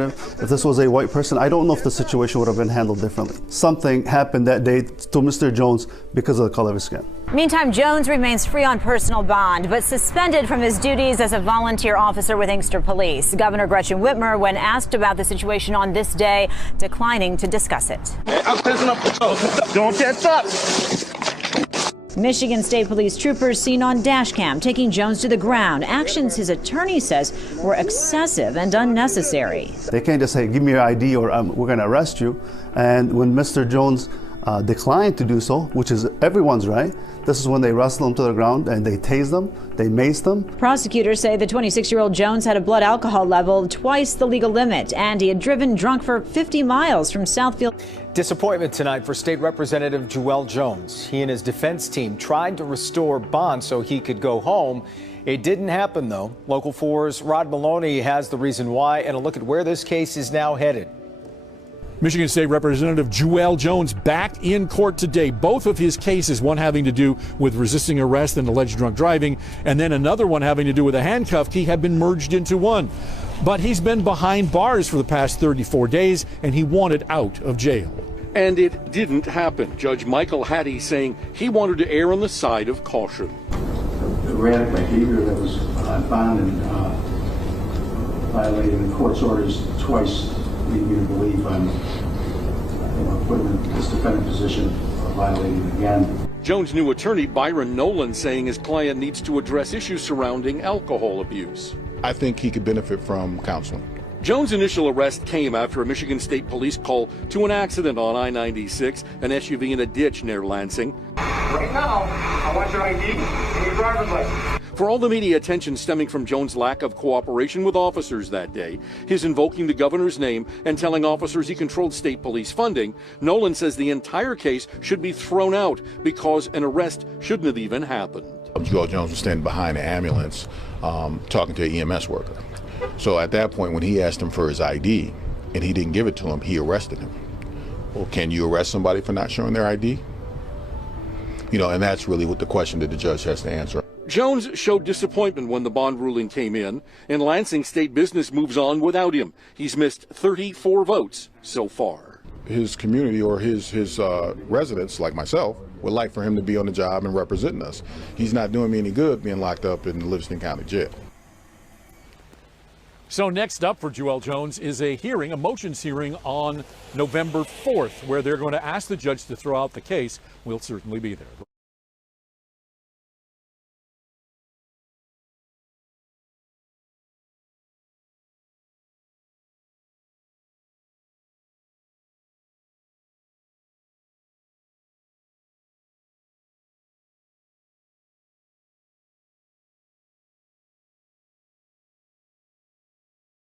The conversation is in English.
If this was a white person, I don't know if the situation would have been handled differently. Something happened that day to Mr. Jones because of the color of his skin. Meantime, Jones remains free on personal bond, but suspended from his duties as a volunteer officer with Inkster Police. Governor Gretchen Whitmer, when asked about the situation on this day, declining to discuss it. Don't catch up. Michigan State Police troopers seen on dashcam taking Jones to the ground. Actions his attorney says were excessive and unnecessary. They can't just say, give me your ID or we're going to arrest you. And when Mr. Jones declined to do so, which is everyone's right, this is when they wrestle him to the ground and they tase them, they mace them. Prosecutors say the 26-year-old Jones had a blood alcohol level twice the legal limit, and he had driven drunk for 50 miles from Southfield. Disappointment tonight for State Representative Joel Jones. He and his defense team tried to restore bond so he could go home. It didn't happen, though. Local 4's Rod Maloney has the reason why and a look at where this case is now headed. Michigan State Representative Joel Jones back in court today. Both of his cases, one having to do with resisting arrest and alleged drunk driving, and then another one having to do with a handcuff key, have been merged into one. But he's been behind bars for the past 34 days, and he wanted out of jail. And it didn't happen. Judge Michael Hattie saying he wanted to err on the side of caution. The erratic behavior that was found and violating the court's orders twice lead me to believe I'm putting this defendant position violating again. Jones' new attorney, Byron Nolan, saying his client needs to address issues surrounding alcohol abuse. I think he could benefit from counseling. Jones' initial arrest came after a Michigan State Police call to an accident on I-96, an SUV in a ditch near Lansing. Right now, I want your ID and your driver's license. For all the media attention stemming from Jones' lack of cooperation with officers that day, his invoking the governor's name and telling officers he controlled state police funding, Nolan says the entire case should be thrown out because an arrest shouldn't have even happened. Joel Jones was standing behind the ambulance talking to an EMS worker. So at that point, when he asked him for his ID and he didn't give it to him, he arrested him. Well, can you arrest somebody for not showing their ID? And that's really what the question that the judge has to answer. Jones showed disappointment when the bond ruling came in, and Lansing state business moves on without him. He's missed 34 votes so far. His community or his residents, like myself, would like for him to be on the job and representing us. He's not doing me any good being locked up in the Livingston County Jail. So next up for Joel Jones is a hearing, a motions hearing on November 4th, where they're going to ask the judge to throw out the case. We'll certainly be there.